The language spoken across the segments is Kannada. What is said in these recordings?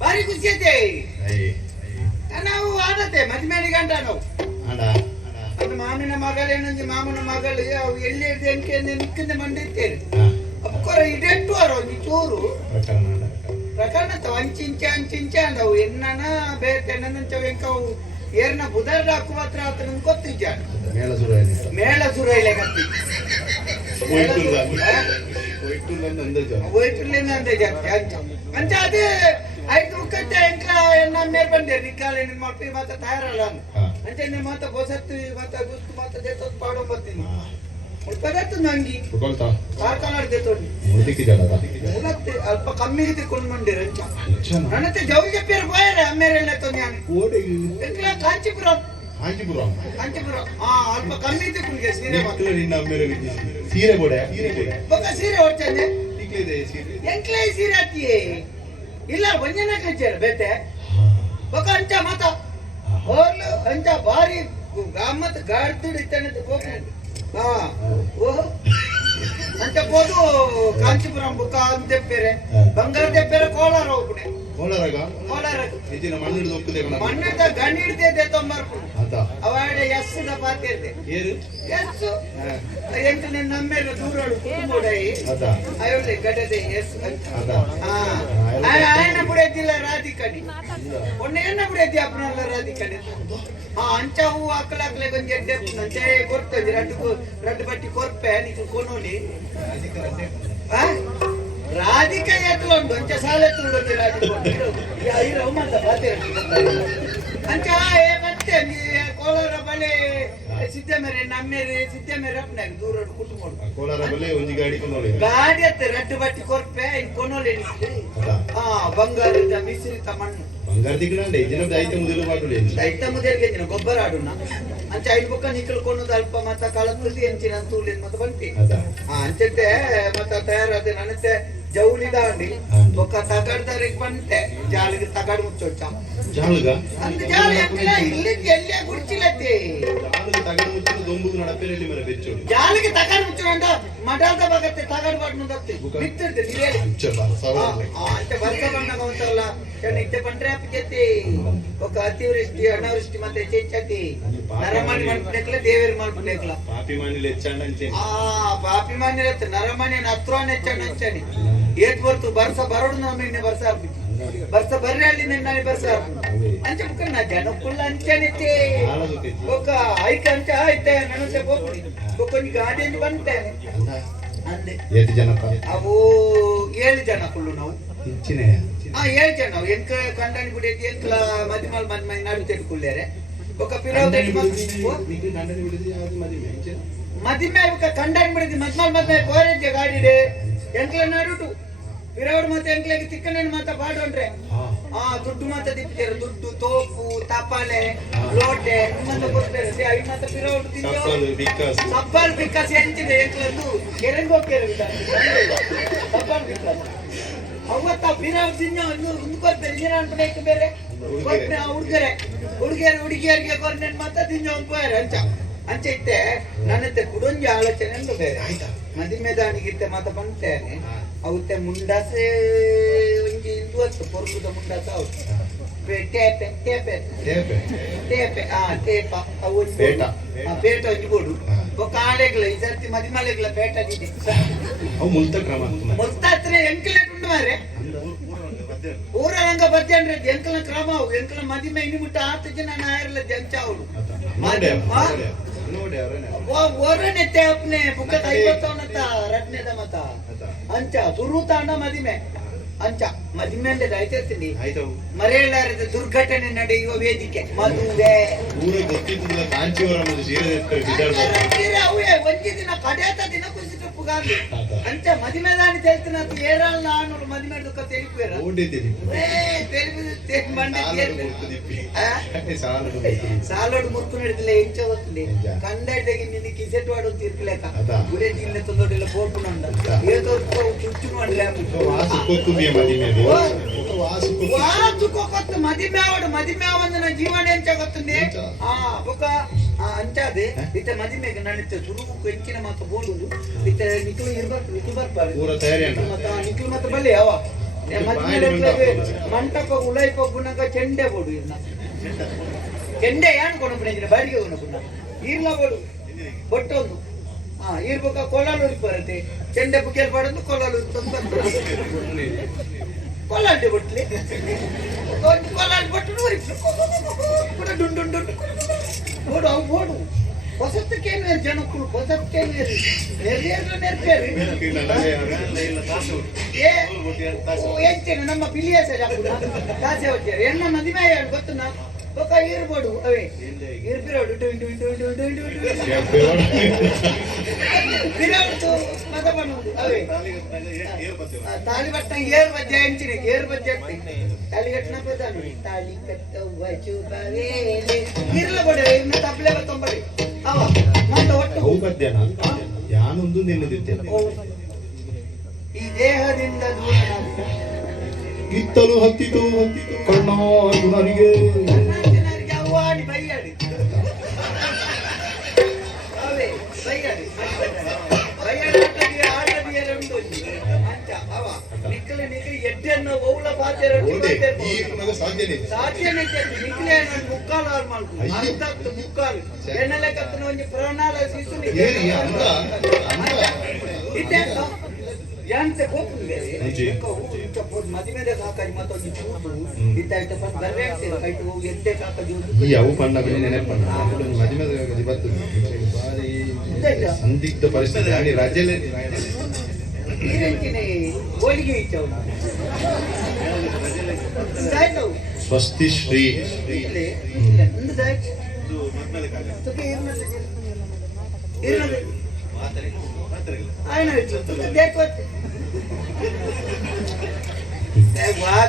ಭಾರಿ ಖುಷಿ ಐತೆ ನಾವು ಆಡತ್ತೆ ಮದುವೆ ಗಂಟ ನಾವು ಅದು ಮಾಮಿನ ಮಗಳೇನಂಜಿ ಮಾಮನ ಮಗಳು ಅವು ಎಲ್ಲಿ ಎಂಕೆ ನಿಕ್ಕಿಂದ ಮಂಡಿತ್ತೇನೆ ಅಪ್ಪರ ಇದೆಟ್ಟು ಒಂದು ಚೂರು ಪ್ರಕರಣ ಅಂಚಿಂಚ ಅಂದವು ಎನ್ನ ಬೇರೆ ಎಂಕವು ಏರ್ನ ಬುಧರ್ ಹಾಕುವ ಹತ್ರ ಆತ ಗೊತ್ತಿದ್ದ ಮೇಳ ಸುರ ಇಲ್ಲ ಕತ್ತಿ ವೈಟುಲಿಂದ ಅಂಚ ಅದೇ ಐದು ಮುಖತ್ತೆ ಎಂಕ್ಲ ಎನ್ನ ಬಂದೆ ನಿಕ್ಕಾಲೆ ನಿಮ್ಮ ಮಕ್ಕಳಿಗೆ ಮಾತ್ರ ತಯಾರಲ್ಲ ಅಂಚೆ ನಿಮ್ಮ ಮಾತ ಬೊಸತ್ತು ಮಾತ ದುಸ್ತು ಮಾತ ದೇತ ಪಾಡೋ ಬರ್ತೀನಿ ಉಳ್ಪದತ್ತು ನಂಗಿ ಕಾರ್ಕಲಾಡ್ದೆ ತೋಡಿ ಅಲ್ಪ ಕಮ್ಮಿಗೆ ತಿಕ್ಕೊಂಡು ಬಂದಿರ ಅಂಚ ನನ್ನತ್ತೆ ಜೌಲಿ ಜಪ್ಪಿರ ಹೋಯರೆ ಅಮ್ಮೇರೆಲ್ಲ ತೊಂದು ಎಂಕ್ಲ ಕಾಂಚಿಪುರಂ ಅಲ್ಪ ಕಮ್ಮಿ ತಿಕ್ಕೊಂಡ್ಗೆ ಸೀರೆ ಬೋಡೆ ಸೀರೆ ಹೊಡ್ತಂದೆ ಎಂಕ್ಲೇ ಸೀರೆ ಹತ್ತಿಯೇ ಇಲ್ಲ ಒಂಜನ ಕಚ್ಚಾರ ಬೇತೆ ಬಕ ಅಂಚ ಮಾತ ಹೋಗ್ಲು ಅಂಚ ಭಾರಿ ಗಮ್ಮತ್ ಗಾಡ್ತಿಡ್ ಇತ್ತಾನೆ ಓಹೋ ಅಂಚ ಹೋದು ಕಾಂಚೀಪುರಂ ಬುಕ್ಕ ದೆಪ್ಪೇರೆ ಬಂಗಾರ ದೆಪ್ಪೇರೆ ಕೋಲಾರ ಹೋಗ್ಬಿಡೆ ಕೋಲಾರ ಮಣ್ಣಿದ ಗಣಿ ಹಿಡ್ದೆ ತೊಂಬರ್ಪು ಅವಾಡೆ ಎಸ್ದ ಪಾತಿರ್ದೆ ಎಸ್ ಎಂಟು ನಮ್ಮೇಲೆ ದೂರೋಡು ಕುಟುಂಬೋಡೈ ಅಯೋಳೆ ಗಡದೆ ಎಸ್ ఆయన కూడా ఎత్తిలా రాధికని ఒన్నేన్న కూడా ఎత్తి అప్పుడల్లా రాధికని అంచావు అక్కలక్కలే కొంచెం ఎడ్డెప్పు అంచే కొడుతుంది రడ్డు బట్టి కొర్పే నీకు కొనుని రాధిక ఎత్తులో కొంచెం సాలెత్తులు రాధిక మంద బాతే అంచా ఏమంటే కోలార బలే ಸಿದ್ದಮೇರೆ ನಮ್ಮೇರೆ ಸಿದ್ದಮೇರೆ ಅಪ್ಪನಾಗ ದೂರ ಕುಟುಂಬ ಕೋಲಾರ ಬಲೆ ಒಂಜಿ ಗಾಡಿ ಕೊಂಡೋಳಿ ಗಾಡಿ ಅತ್ತೆ ರಡ್ಡು ಬಟ್ಟಿ ಕೊರ್ಪೆ ಇನ್ ಕೊನೋಲೆ ಬಂಗಾರದ ಮಿಶ್ರಿತ ಮಣ್ಣು ಬಂಗಾರ ದಿಕ್ಕಂಡೆ ಇಜಿನ ದೈತ ಮುದಲು ಬಾಟುಲೆ ದೈತ ಮುದಲ್ಗೆ ಇಜಿನ ಗೊಬ್ಬರ ಆಡುನ ಅಂಚ ಐದು ಬೊಕ್ಕ ನಿಕ್ಕಲು ಕೊನ್ನೋದು ಅಲ್ಪ ಮತ್ತ ಕಳಪೃತಿ ಎಂಚಿನ ಅಂತೂಲೆ ಮತ್ತ ಬಂತಿ ಅಂಚತೆ ಮತ್ತ ತಯಾರಾದೆ ನನ್ನತೆ ಜೌಲಿ ದಾಂಡಿ ಬೊಕ್ಕ ತಗಡ್ದಾರೆ ಬಂತೆ ಜಾಲಿಗೆ ತಗಡ್ ಮುಚ್ಚೋಚ್ಚ ಜಾಲಗ ಅಂತ ಜಾಲಿ ಹಾಕಿಲ್ಲ ಇಲ್ಲಿ ಎಲ್ಲೇ ಗುಡ್ಚಿಲತ್ತೆ ಜಾಲಿಗೆ ತಗಡ್ ಮುಚ್ಚು ದೊಂಬು ನಡಪೆರಲ್ಲಿ ಮರ ಬೆಚ್ಚೋಡು ಜಾಲಿಗೆ ತಗಡ್ ಮುಚ್ಚು ಅಂತ ಮಡಲ್ದ ಬಗತ್ತೆ ತಗಡ್ ಬಾಟ್ನು ದತ್ತಿ ಬಿತ್ತಿರ್ದೆ ನೀರೇ ಅಂತ ಬರ್ಕ ಬಂದಾಗ ಅಂತಲ್ಲ ನಿತ್ಯ ಪಂಟ್ರೆ ಅಪ್ಪಿಗೆತ್ತಿ ఒక అతివృష్టి అనావృష్టి ಮತ್ತೆ ಹೆಚ್ಚತಿ ನರಮಣಿ ಮಾಡ್ಬಿಡ್ಬೇಕಲ್ಲ ದೇವರ ಮಾಡ್ಬಿಡ್ಬೇಕಲ್ಲ ಪಾಪಿ ಮಾನಿಲೆ ಹೆಚ್ಚಂಡಂಚೆ ಪಾಪಿ ಮಾನಿಲೆ ನರಮಣಿ ಹತ್ರನೇ ಹೆಚ್ಚಂಡಂಚನಿ ಏತ್ ಬರ್ತು ಬರ್ಸ ಬರೋಡು ನಮ್ಮನೆ ಬರ್ಸ ಆಗ್ಬಿಟ್ಟು ಬರ್ಸ ಬರ್ರೆ ಅಲ್ಲಿ ನಿನ್ನ ಬರ್ಸ ಅಂಚೆ ಮುಖ ನಾ ಜನಕ್ಕುಲ್ಲ ಅಂಚನಿತ್ತೆ ఒక ಐಕ ಅಂಚ ಐತೆ ನನ್ನತೆ ಹೋಗ್ಬಿಡಿ ಒಕ್ಕೊಂದು ಗಾಡಿಯಲ್ಲಿ ಬಂತೇನೆ ಅಂದೆ ಎಷ್ಟು ಜನಪ್ಪ ಅವು 7 ಜನ ಕುಳ್ಳು ನಾವು ಹೆಚ್ಚಿನೇ 7 ಜನ ನಾವು ಎಂಕ ಕಂಡನಿ ಬಿಡಿ ಎಂಕ್ಲ ಮದಿಮಲ್ ಮದ್ಮೈ ನಾಡು ತೆಡ್ಕೊಳ್ಳೇರೆ ఒక పిరౌదటి మీకు కండని బిడిది అది మదిమే మదిమే ఒక కండని బిడిది మద్మల్ మద్మై కోరేజೆ ಗಾಡಿಡೆ ಎಂಕ್ಲ ನಾಡುಟು పిరౌడు ಮತ್ತೆ ಎಂಕ್ಲೆಗೆ ತಿಕ್ಕನೇನ ಮಾತ ಬಾಡೋನ್ರೆ ದುಡ್ಡು ಮಾತ ದಿಪ್ಪಿರ ದುಡ್ಡು ತೋಪು ತಪಾಲೆ ಲೋಟೆ ನಿಮ್ಮಂತ ಕೊಡ್ತಾರೆ ಐ ಮಾತ పిరౌడు ತಿನ್ನೋ ಸಬ್ಬಲ್ ಬಿಕಾಸ್ ಎಂಚಿದೆ ಎಂಕ್ಲದು ಕೆರೆಂಗೋಕೆರೆ ಸಬ್ಬಲ್ ಬಿಕಾಸ್ ಅವತ್ತ ಬಿರಾವ್ ತಿನ್ನೋ ಮುಂದ್ಕೊಡ್ತಾರೆ ಏನ ಅನ್ಬೇಕು ಬೇರೆ ಹುಡುಗಿಯರಿಗೆ ಕೊರ್ನೆ ಮಾತ್ರ ತಿನ್ನೋ ಅಂಚ ಅಂಚ ಇತ್ತೆ ನನ್ನತ್ತೆ ಕುಡೊಂಜಿ ಆಲೋಚನೆ ಅಂತ ಬೇರೆ ಆಯ್ತಾ ಮದಿಮೆ ದಾಣಿಗಿತ್ತೆ ಮಾತ ಬಂತೇನೆ ಅವತ್ತೆ ಮುಂಡಾಸೆ ಒಂಜಿ ಇಂದುವತ್ತು ಪೊರ್ಗುದ ಮುಂಡಾಸ ಅವತ್ತು ಟೇಪೆ ಟೇಪೆ ಟೇಪೆ ಟೇಪೆ ಟೇಪ ಅವು ಪೇಟ ಒಂಜಿ ಬೋಡು ఒక ఆడేగల ఈ సర్తి మదిమలేగల పేట దిది అవు ముల్త క్రమ ముల్తాత్రే ఎంకలేట్ ఉండు మారే ಊರಂಗ ಬರ್ಜನ್ರೆ ಎಂಕಲ ಕ್ರಮ ಅವು ಎಂಕಲ ಮದಿಮೆ ಇನ್ನು ಮುಟ್ಟ 6 ಜನ ನಾಯರ್ಲ ಜಂಚಾವಳು ಓರನೆತ್ತೆ ಅಪ್ನೆ ಬುಕ್ಕ ಕೈಗೊತ್ತವನತ್ತ ರಟ್ನೆದ ಮತ ಅಂಚ ಸುರುತಾಂಡ ಮದಿಮೆ ಅಂಚ ಮದಿಮೆ ಅಂದ್ರೆ ಆಯ್ತಿರ್ತೀನಿ ಮರೆಯಲಾರದ ದುರ್ಘಟನೆ ನಡೆಯುವ ವೇದಿಕೆ ಮದುವೆ ಗೊತ್ತಿದ್ದಿಲ್ಲ ಕಾಂಚೀವರಂ ಸೀರೆ ಅವೇ ಒಂಜಿ ದಿನ ಕಡೆಯತ ದಿನ ಕುಸಿಟ್ಟು ಕಾದು ಅಂಚ ಮದಿಮೆ ದಾನಿ ತೆಲ್ತಿನ ಏರಾಳ ನಾನೂರು ಮದಿಮೆ ದುಃಖ ತೆಲಿಪೇರ ಸಾಲೋಡು ಮುರ್ಕು ನಡೆದಿಲ್ಲ ಎಂಚ ಗೊತ್ತಿಲ್ಲ ಕಂಡಾಡಿದಾಗ ನಿನ್ನ ಕಿಸೆಟ್ ವಾಡು ತೀರ್ಕಲೇಕ ಗುರೆ ತಿನ್ನ ತಂದೋಡಿಲ್ಲ ಬೋರ್ಪುಣಂಡ ಏತೋ ಚುಚ್ಚು ಮಾಡ್ಲ ವಾಸುಕೋಕತ್ತ ಮದಿಮೆ ಆವಡು ಮದಿಮೆ ಆವಂದನ ಜೀವನ ಎಂಚ ಗೊತ್ತುಂಡೆ ಬೊಕ ಅಂಚಾದೆ ಇತ್ತ ಮದಿಮೆಗೆ ನಡಿತ ಸುರುಕು ಎಂಚಿನ ಮಾತ ಬೋಡುದು ಇತ್ತ ನಿಕ್ಲು ಇರ್ಬೇಕು ನಿಕ್ಲು ಬರ್ಪಾರೆ ನಿಕ್ಲು ಮತ್ತೆ ಬಲ್ಲಿ ಯಾವ ಮಂಟಪ ಉಳೈಪ ಗುಣಗ ಚೆಂಡೆ ಬೋಡು ಇನ್ನ ಚೆಂಡೆ ಯಾನ್ ಕೊನಪುಣ ಬಾಡಿಗೆ ಕೊನಪುಣ ಈರ್ಲ ಬೋಡು ಬೊಟ್ಟೊಂದು ಇರ್ಬೇಕ ಕೊಲಾಲೂರಿ ಬರುತ್ತೆ ಚೆಂಡೆ ಬುಕ್ಕೇಲ್ ಬಾಡೋದು ಕೊಲಾಲೂರಿ ತಂದು ಕೊಲಾಲ್ಟಿ ಬೊಟ್ಲಿ ಕೊಲಾಲ್ ಬೊಟ್ಟು ನೋಡಿ ಡುಂಡು ಡುಂಡು ಬೋಡು ಅವು ಬೋಡು ಹೊಸತ್ತಕ್ಕೇನು ಜನಕ್ಕಳು ಹೊಸತ್ತೇನು ನೆರ್ಪೇರಿ ಎಂಚೇನು ನಮ್ಮ ಪಿಲಿಯಸ ದಾಸೆ ಹೊಟ್ಟೇರಿ ಎಣ್ಣ ಮದಿಮೆ ಗೊತ್ತುನಾ ಒಕ್ಕ ಇರ್ಬೋಡು ಅವೇ ಇರ್ಬಿರೋಡು ಮತ பண்ணுವುದು ಅವೇ ತಾಳಿ ಬಟ್ಟ ಏರ್ ಬಜ್ಜೆ ಎಂಚಿನ ಏರ್ ಬಜ್ಜೆ ತಾಳಿ ಕಟ್ಟನ ಪದ ನೋಡಿ ತಾಳಿ ಕಟ್ಟುವ ಶುಭವೇಳೆ ಇರ್ಲ ಬಡ ಇನ್ನ ತಪ್ಪಲೆ ಬತ್ತೊಂಬಡಿ ಅವ ಮಂದ ಒಟ್ಟು ಹೋಗದ್ಯಾನ ಯಾನೊಂದು ನಿನ್ನದಿತ್ತೇನೆ ಈ ದೇಹದಿಂದ ದೂರನಾದ ಕಿತ್ತಲು ಹತ್ತಿತು ಕಣ್ಣಾಡು ನನಗೆ ಅವ್ವಾಡಿ ಬೈಯಾಡಿ ಅವೇ ಬೈಯಾಡಿ ಬೈಯಾಡಿ ಆಟದಿ ಎರಡು ಅಂಚ ಅವ ನಿಕ್ಕಲೆ ಎಡ್ಡೆನ್ನು ಓಳ ಬಾತೆ ಸಾಧ್ಯನೇ ನಿಕ್ಕಲೆ ಮುಕ್ಕಾಲು ಮಾಡ್ಕೊಂಡು ಅಂತದ್ದು ಮುಕ್ಕಾಲು ಎಣ್ಣೆಲೆ ಕತ್ತನ ಒಂದು ಪ್ರಾಣಾಲ ಶಿಶು ಇದ್ದೆ ಯಾಂತೆ ಹೋಗ್ತದೆ ಮದಿಮೆದ ಕಾಕಾಜಿ ಮತ್ತೊಂದು ಚೂಟು ಇತ್ತಾಯ್ತು ಬಂದು ಬರ್ರೆ ಆಗ್ತೇವೆ ಕೈಟು ಹೋಗಿ ಎದ್ದೆ ಕಾಕಾಜಿ ಈ ಅವು ಪಂಡ ನೆನಪಣ್ಣ ಮದಿಮೆದ ಬರ್ತದೆ ಬಾರಿ ಸಂದಿಗ್ಧ ಪರಿಸ್ಥಿತಿ ಆಗಿ ರಾಜ್ಯಲ್ಲೇ ನೀರೆಂಚಿನ ಹೋಳಿಗೆ ಇಟ್ಟವು ಸ್ವಸ್ತಿ ಶ್ರೀ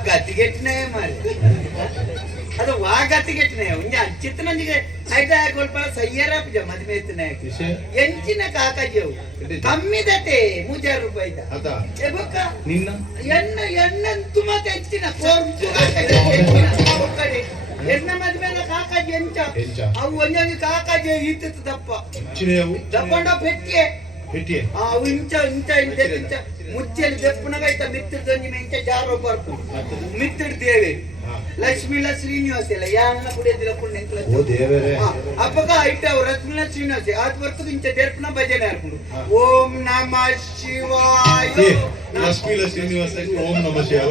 ಗತಿಗೆಟ್ಟಿನೇ ಮಾರಿ ಅದು ಗತಿಗೆಟ್ಟಿನೇ ಒಂಜಿ ಅಂಚಿತ್ತನೊಂದಿಗೆ ಆಯ್ತಾ ಸ್ವಲ್ಪ ಸಯ್ಯರ ಮದುವೆ ಎತ್ತಿನ ಎಂಚಿನ ಕಾಕಾಜಿಯವು ಕಮ್ಮಿದತೆ 3000 ರೂಪಾಯಿ ಎಣ್ಣ ಎಣ್ಣಂತು ಮತ್ತೆ ಹೆಚ್ಚಿನ ಎಣ್ಣ ಮದುವೆ ಕಾಕಾಜಿ ಎಂಚ ಅವು ಒಂದೊಂದು ಕಾಕಾಜಿ ಇತ್ತಿತ್ತು ದಪ್ಪ ದಪ್ಪಂಡ ಪೆಟ್ಟಿಗೆ ಅವು ಇಂಚ ಇಂಚ ಇಂಚ ಮುಚ್ಚಲಿ ದಪ್ಪನಗೈತ ಮಿತ್ತಿಡ್ದೊಂಜಿ ಮೆಂಚ ಜಾರೋ ಬರ್ಪು ಮಿತ್ತಿಡ್ ದೇವಿ ಲಕ್ಷ್ಮೀಲ ಶ್ರೀನಿವಾಸ ಇಲ್ಲ ಯಾನ ಕುಡಿಯದಿಲ್ಲ ಪುಣ್ಯ ಅಪ್ಪಗ ಐಟ ಲಕ್ಷ್ಮೀಲ ಶ್ರೀನಿವಾಸ ಅದು ಬರ್ತದ ಇಂಚ ದೇರ್ಪನ ಭಜನೆ ಹಾಕೊಂಡು ಓಂ ನಮಃ ಶಿವಾಯ ಲಕ್ಷ್ಮೀಲ ಶ್ರೀನಿವಾಸ ಓಂ ನಮಃ ಶಿವಾಯ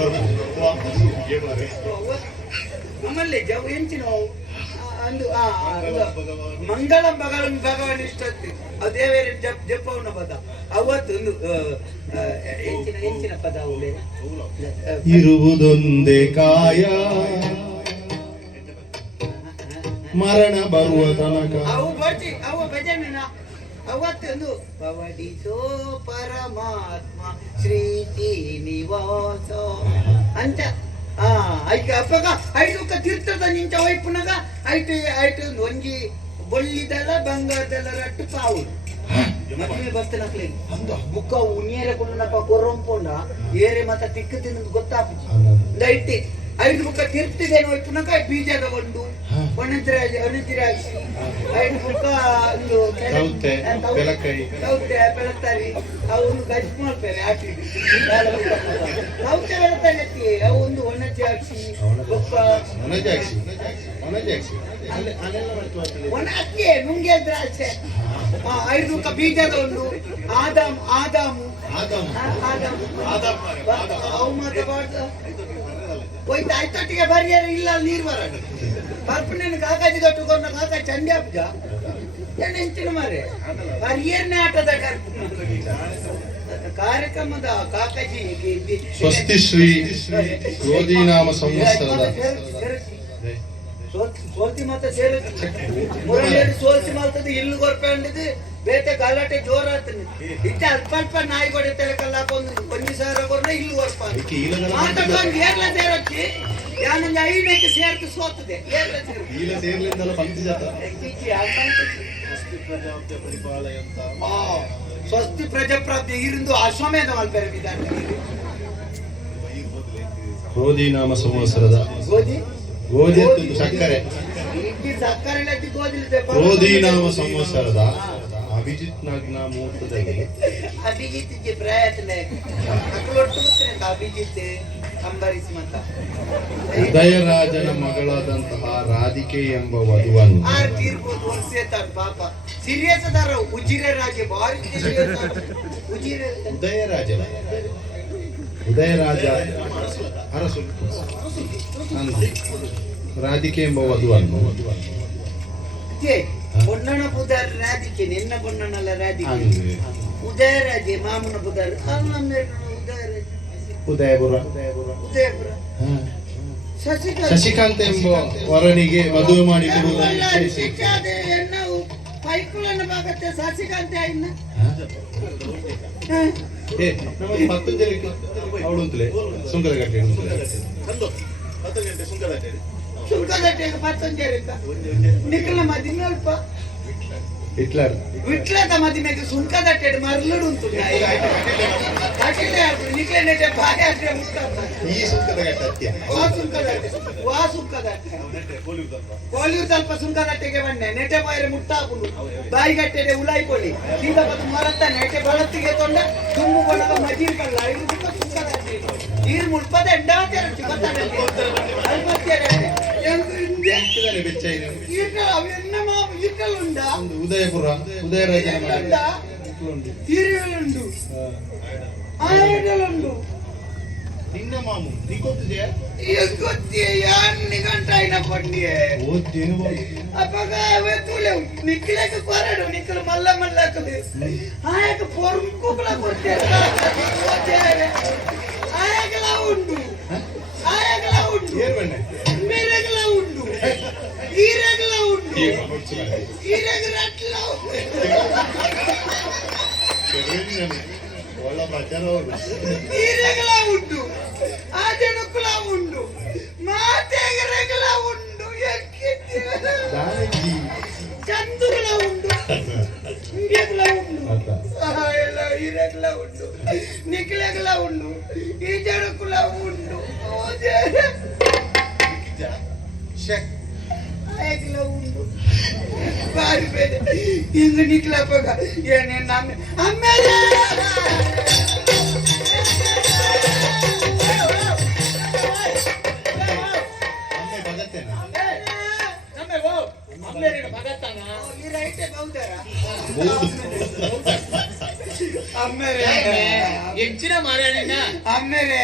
ನಮ್ಮಲ್ಲಿ ಜವ ಎಂಚಿನ ಅಂದು ಮಂಗಳಂ ಭಗವಾನ್ ಇಷ್ಟತ್ತಿ ಅದು ದೇವೇರಿ ಜಪವನ ಪದ ಅವತ್ತು ಒಂದು ಎಂಚಿನ ಪದ ಅವಲೇ ಇರುವುದೊಂದೇ ಕಾಯ ಮರಣ ಬರುವ ತನಕ ಅವು ಬರ್ತಿ ಅವು ಭಜನ ಅವತ್ತೊಂದು ಪವಡಿಸೋ ಪರಮಾತ್ಮ ಶ್ರೀ ಶ್ರೀನಿವಾಸ ಅಂತ ಐಕೆ ಅಪ್ಪಗ ಐದು ತೀರ್ಥದ ನಿಂಚ ವೈಪುನಗ ಐಟು ಒಂಜಿ ಬೊಳ್ಳಿದಲ್ಲ ಬಂಗಾರದಲ್ಲ ರಟ್ಟು ಸಾವು ಮದುವೆ ಬರ್ತನಕ್ಲೆ ಬುಕ್ಕ ಉಣ್ಣಿಯರ ಕೊಂಡನಪ್ಪ ಕೊರಂಪೊಂಡ ಏರೆ ಮತ್ತ ತಿಕ್ಕ ತಿನ್ನದು ಗೊತ್ತಾಪು ಲೈಟ್ ಐದು ಬುಕ್ಕ ತೀರ್ಥದೇನು ವೈಪುನಗ ಬೀಜದ ಒಂದು ಒಣದ್ರಾಜಿ ಐದು ಬುಕ್ಕ ಒಂದು ಬೆಳತಾರಿ ಅವನು ಗಜ್ ಮಾಡ್ತಾರೆ ಆಟಿದ್ದು ಸೌತೆ ಬೆಳತಾರಿ ಅವು ಒಂದು ಒಣಜಿ ಹಾಕಿ ಬುಕ್ಕ ಒಣಕ್ಕೆ ನುಂಗೆ ದ್ರಾಕ್ಷೆ ಐದು ಬುಕ್ಕ ಬೀಜದ ಒಂದು ಆದಾಮು ಅವು ಮಾತಾಡ ಹೋಯ್ತು ಆಯ್ತೊಟ್ಟಿಗೆ ಬರಿಯಾರ ಇಲ್ಲ ನೀರು ಬರೋಣ ಬರ್ಪಣ್ಣನ ಕಾಕಾಜಿ ಕಟ್ಟುಕೊಂಡ ಕಾಕಾಜಿ ಚಂಡಿ ಹಬ್ಬ ಎಂಚಿನ ಮಾರೆ ಬರಿಯರ್ನೇ ಆಟದ ಕಾರ್ಯಕ್ರಮದ ಕಾಕಾಜಿ ಸ್ವಸ್ತಿ ಶ್ರೀ ಕ್ರೋಧಿನಾಮ ಸಂವತ್ಸರದ ಸೋಲ್ತಿ ಮತ್ತೆ ಸೇರಿದ್ದು ಮುರಳಿಯಲ್ಲಿ ಸೋಲ್ತಿ ಮಾಡ್ತದೆ ಇಲ್ಲು ಗೊರ್ಪಂಡಿದ್ದು ಬೇತೆ ಗಲಾಟೆ ಜೋರ ಆಗ್ತದೆ ಇತ್ತೆ ಅಲ್ಪ ಅಲ್ಪ ನಾಯಿ ಕೊಡೆ ತೆಲಕಲ್ಲ ಹಾಕೊಂಡು 1,000 ಕೊಡ್ರೆ ಇಲ್ಲು ಗೊರ್ಪ ಮಾತಾಡ್ಕೊಂಡು ಏರ್ಲ ಸೇರಕ್ಕೆ ಯಾನೊಂದು 5 ಸೇರ್ತು ಸೋತದೆ ಏರ್ಲ ಸ್ವಸ್ತಿ ಪ್ರಜಾಪ್ರಾಪ್ತಿ ಇರಿಂದು ಅಶ್ವಮೇಧ ಮಲ್ಪೇರೆ ವಿಧಾನ ಗೋಧಿ ನಾಮ ಸಂವತ್ಸರದ ಗೋಧಿ ಸಕ್ಕರೆ ಗೋಧಿ ನಾಮ ಸಂವತ್ಸರದ ಅಭಿಜಿತ್ ನಗ್ನ ಮುಹೂರ್ತದಲ್ಲಿ ಅಭಿಜಿತ್ಗೆ ಪ್ರಯತ್ನ ಅಭಿಜಿತ್ ಅಂಬರೀಸ್ಮಂತ ಉದಯರಾಜನ ಮಗಳಾದಂತಹ ರಾಧಿಕೆ ಎಂಬ ವಧುವನ್ನು ತೀರ್ಬೋದು ವರ್ಷೇತಾರ ಪಾಪ ಸೀರಿಯಸ್ ಅದಾರ ಉಜಿರೆ ರಾಜ ಭಾರಿ ಉಜಿರೆ ಉದಯರಾಜ ಅರಸು ರಾಧಿಕೆ ಎಂಬ ವಧುವನ್ನು பொன்னன புதர் ராதிக்கு என்ன பொன்னனல ராதிக்கு உதயராஜே மாமன புதர் ಉದಯಪುರ ಶಶಿಕಾಂತ್ ಎಂಬ ವರನಿಗೆ ಮದುವೆ ಮಾಡಿ ಪೈಕುಳನ ಭಾಗತ್ತೆ ಶಶಿಕಾಂತ್ ಆಯ್ನ ಅವಳು ಅಂತಲೇ ಸುಂಕದ ಗಟ್ಟೆ ಸುಂಕದಟ್ಟೆಗೆ 15 ನಿಖಲ ಮದಿಮೆ ಅಲ್ಪ ಹಿಟ್ಲರ್ ವಿಟ್ಲದ ಮದಿಮೆಗೆ ಸುಂಕದಟ್ಟೆ ಮರಳುಡು ಉಂಟು ನಿಖಲೆ ನೆಟ್ಟೆ ಭಾರಿ ಅಷ್ಟೇ ಮುಟ್ಟ ಈ ಸುಂಕದ ಗಟ್ಟೆ ವಾ ಸುಂಕದಟ್ಟೆ ಕೋಲಿಯು ಸ್ವಲ್ಪ ಸುಂಕದಟ್ಟೆಗೆ ಬನ್ನೆ ನೆಟ್ಟೆ ಬಾಯಿರೆ ಮುಟ್ಟಾಕುಂಡು ಬಾಯಿಗಟ್ಟೆಗೆ ಉಲಾಯ್ಕೊಳ್ಳಿ ಈಗ ಬತ್ತು ಮರತ್ತ ನೆಟ್ಟೆ ಬಳತ್ತಿಗೆ ತೊಂಡ ತುಂಬು ಬಣ್ಣದ ಮಜೀರ್ ಕಲ್ಲ ಇದು ಸುಂಕದಟ್ಟೆ ನೀರು ಮುಳ್ಪದ ಎಂಡಾಚರಣೆ ಉದಯಪುರ ಉದಯರಾಜನ ತೀರುಂಡು ಆಯಗಳುಂಡು ನಿನ್ನ ಮಾಮು ನಿಗೊತ್ತಿದೆಯಾ ಯಾన్ని గంట అయినా పండి అప్పగా వెతులే నిక్కలేక కొరడు నిక్కలు మల్ల మల్లకుది ఆయక పొరుకులా కొట్టారు ఆయకలా ఉండు మీరగలా ఉండు ఈరగలా ఉండు ఈరగరట్లా ఈరగలా ఉండు ఆ జనుకులా ఉండు మా తెగరగలా ఉండు ఎక్కితి చందులా ఉండు ఇంకెగలా ఉండు ఎలా ఈరగలా ఉండు నిక్కలగలా ఉండు ఈ జనుకులా ఉండు ఆయకలా ఉండు బారి పేద ఇంగ నిక్కలా పోಗ ఏనే నమ్మే అమ్మేరా ಹೆಚ್ಚಿನ ಮಾರಾಣಿನ ಅಮ್ಮೇರೆ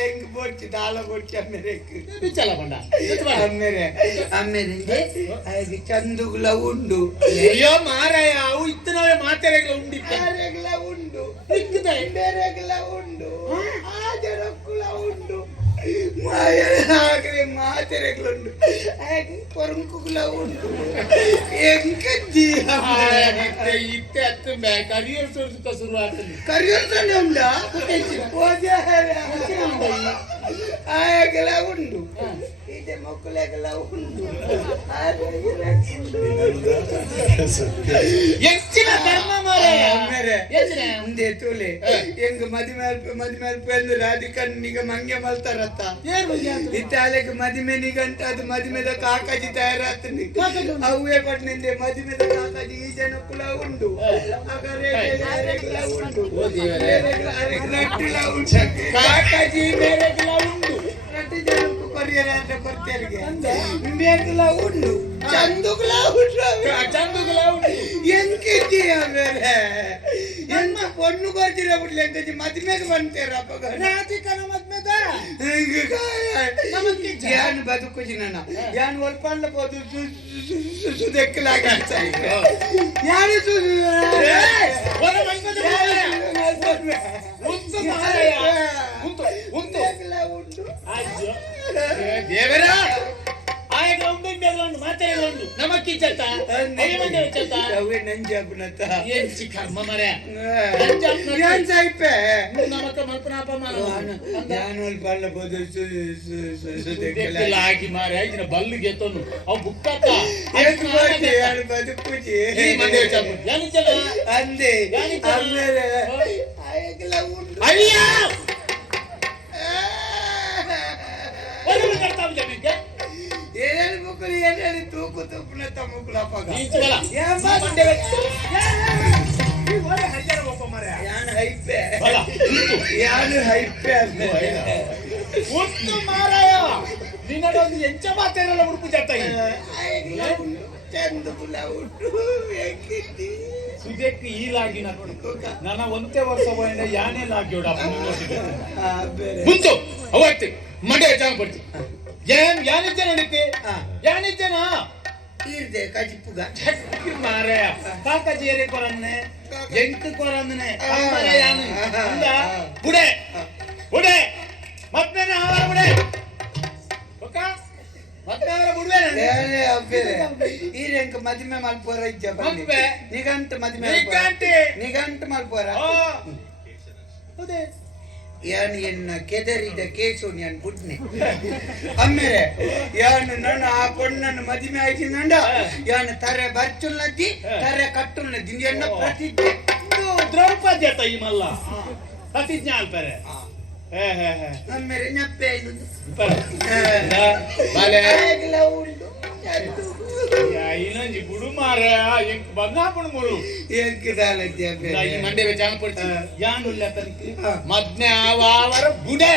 ಹೆಂಗ್ ಬೋಡ್ತಿ ದಾಲ ಬೋಡ್ತಿ ಅಮ್ಮೇರೆ ಬಿಚ್ಚಲಕೊಂಡ ಅಮ್ಮೇರೆ ಹಾಗೆ ಚಂದುಗುಲ ಉಂಡು ಅಯ್ಯೋ ಮಾರಾಯ ಅವು ಇತ್ತನವೇ ಮಾತೆರೆಗಳ ಉಂಡಿತ್ತ ಉಂಡು ಇಕ್ಕದೆ ಬೇರೆಗಳ ಉಂಡು ಆ ಜನಕ್ಕುಲ ಉಂಡು మాయలాగలే మాతెరగలుండు పొరంకుల ఉండు ఎంకజ్జి ಇತ್ತೆ ಹತ್ತು ಕರಿಯರ್ ಸುರಿಸುತ್ತ ಶುರುವಾಗ್ತದೆ ಕರಿಯರ್ಸನೆ ಉಂಡಾ ఆయగలా ఉండు ఇది మొక్కలేగలా ఉండు ಹೆಚ್ಚಿನ ಧರ್ಮ ಮಾರಾಯ ಮುಂದೆ ತೋಲೆ ಹೆಂಗ ಮದಿಮೇಲ್ ಪೆಂದು ರಾಧಿಕನ್ ನಿಗ ಮಂಗೆ ಮಲ್ತಾರತ್ತ ಇತ್ತಾಲೆಗೆ ಮದಿಮೆ ನಿಗಂಟ ಅದು ಮದಿಮೆದ ಕಾಕಾಜಿ ತಯಾರಾತನಿ ಅವೇ ಕೊಟ್ಟಿಂದೆ ಮದಿಮೆದ ಕಾಕಾಜಿ ಈ ಜನ ಕುಲ ಉಂಡು ಕಾಕಾಜಿ ಬೇರೆಗಳ ಉಂಡು ರಟ್ಟಿ ಜನಕ್ಕೂ ಕೊರಿಯರ ಕೊರ್ತೇರಿಗೆ ಬೇರೆಗಳ ಉಂಡು ಚಂದುಗಳ ಉಂಡು ಎಂಕಿದ್ದೀಯ ಬೇರೆ ಎನ್ನ பொண்ணு கோச்சிರ ಬಿಡ್ಲಿ ಅಂತ ಮದ್ಮೆಗೆ ಬಂತೇರ ರಾಧಿಕನ ಮದ್ಮೆದ ಯಾನ್ ಬದುಕುಜಿ ನನ್ನ ಯಾನ್ ಒಲ್ಪಂಡ್ಲ ಹೋದು ಸುದೆಕ್ಕಲಾಗ ಯಾರು ಉಂಟು ದೇವರ ఆయన ఉండండి మాట్లాడండి నమకి చెత్త ఏమంటే చెత్త అవే నేను చెప్పినత ఏం కర్మ మరే ఏం చెప్పే నమక మల్పనాప జ్ఞానోల్ పళ్ళ పోదు లాగి మారే ఇన బల్లు గెతోను అవు బుక్కత ఏకుబడి యాని బదుకుచి ఈ మండే చెప్పు యాని చెల అందే అమ్మరే ఆయకల ఉండు అయ్యా వదిలి కడతాం చెప్పికే ఏరేని ముక్కులు ఏరేని తూకు తూపున తమ్ముకుల పగ ఈచల ఏం మండే ఈ వరే హజర బొప్ప మరే యాన్ హైపే బల యాన్ హైపే ಒತ್ತು ಮಾರಾಯ ನಿನ್ನದೊಂದು ಎಂಚ ಮಾತೇನಲ್ಲ ಉಡುಪು ಜತ್ತಾಯಿ ಚಂದಪುಲ ಉಂಟು ಬೇಕಿದ್ದಿ ಸುಜೆಕ್ಕೆ ಈ ಲಾಗಿನ ನನ್ನ ಒಂದೇ ವರ್ಷ ಹೋಯಿಂದ ಯಾನೇ ಲಾಗ್ಯೋಡ ಮುಂಚು ಅವತ್ತೆ ಮಂಡ್ಯ ಜಾಗ ಬರ್ತಿ ಯಾನಿದ್ದೆ ನಡೀತಿ ಯಾನಿದ್ದೇನ ಇರ್ದೆ ಕಜಿಪುಗ ಚಕ್ರಿ ಮಾರಾಯ ಕಾಕಾಜಿ ಏರಿ ಕೊರನ್ನೆ ಎಂಟು ಕೊರನ್ನೆ ಅಮ್ಮರೆ ಯಾನು ಅಂದ ಬುಡೆ ಬುಡೆ ಮತ್ತೆ ಆವಾರ ಬುಡೆ ಒಕ್ಕ ಮತ್ತೆ ಆವಾರ ಬುಡ್ವೆ ಏನೇ ಅಪ್ಪೇರೆ ಈರೆಂಕ ಮದಿಮೆ ಮಲ್ಪೋರ ಇಜ್ಜ ಬಂದಿ ಮದ್ವೆ ನಿಗಂಟ ಮದಿಮೆ ನಿಗಂಟ ಮಲ್ಪೋರ ಹೌದೇ ಯಾನ್ ಎನ್ನ ಕೆದರಿದ ಕೇಸು ನಾನು ಬುಡ್ನೆ ಅಮ್ಮೇರೆ ಯಾನ್ ನನ್ನ ಆ ಕೊಣ್ಣನ್ನು ಮದಿಮೆ ಆಯ್ತಿಂದ ಯಾನ್ ತರೆ ಬರ್ಚುಲ್ನದ್ದಿ ತರೆ ಕಟ್ಟುಲ್ನದ್ದಿ ಎನ್ನ ಪ್ರತಿಜ್ಞೆ ದ್ರೌಪದಿ ಅತ್ತ ಈ ಮಲ್ಲ ಪ್ರತಿಜ್ಞೆ ಆಲ್ಪರೆ ಅಮ್ಮೇರೆ ನೆಪ್ಪೆ ಇನ್ನೊಂದು ಬುಡು ಮಾರ ಎಂಕ್ ಬಂಗಾಪಣ ಮುರು ಎಂಕ್ ದಾಲದ್ಯ ಈ ಮಂಡೆ ಜಾಣ ಪಡ್ತಿ ಯಾನುಲ್ಲ ತನಕ ಮದ್ನೆ ಆವಾರ ಬುಡೆ